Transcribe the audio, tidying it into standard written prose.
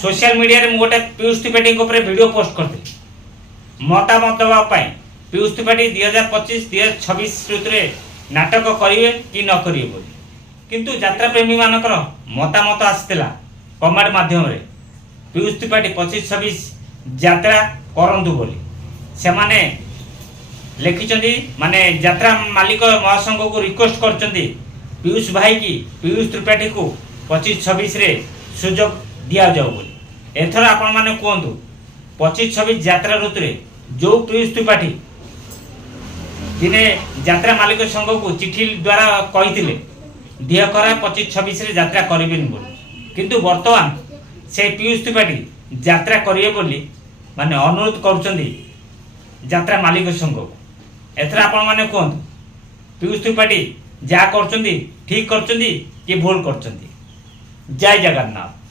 Social media रे गोटे Piyush Tripathi video post करते मतामत देवाई पीयूष त्रिपाठी 2025-2026 ऋतु नाटक करेंगे कि न करेंगे बोली किंतु यात्रा प्रेमी मानकर मतामत आसाला कमेंट माध्यम रे पीयूष त्रिपाठी 25-26 यात्रा करंतु बोली से माने लिखिं माने यात्रा मालिक महासंघ को रिक्वेस्ट कर पीयूष भाई की पीयूष त्रिपाठी को 25-26 रे सुजोग दिया जाओ बोली एथर आपण माने कहतु 25-26 यात्रा ऋतु रे जो पीयूष त्रिपाठी दिने यात्रा मालिक संघ को चिठी द्वारा कही दिहकरा 25-26 रे यात्रा करें बोली किंतु वर्तमान से पीयूष त्रिपाठी यात्रा करेंगे बोली माने अनुरोध करुँच यात्रा मालिक संघ को एथर आपण माने कहतु पीयूष त्रिपाठी जहाँ कर ठीक कर कि भूल कर जय जगन्नाथ।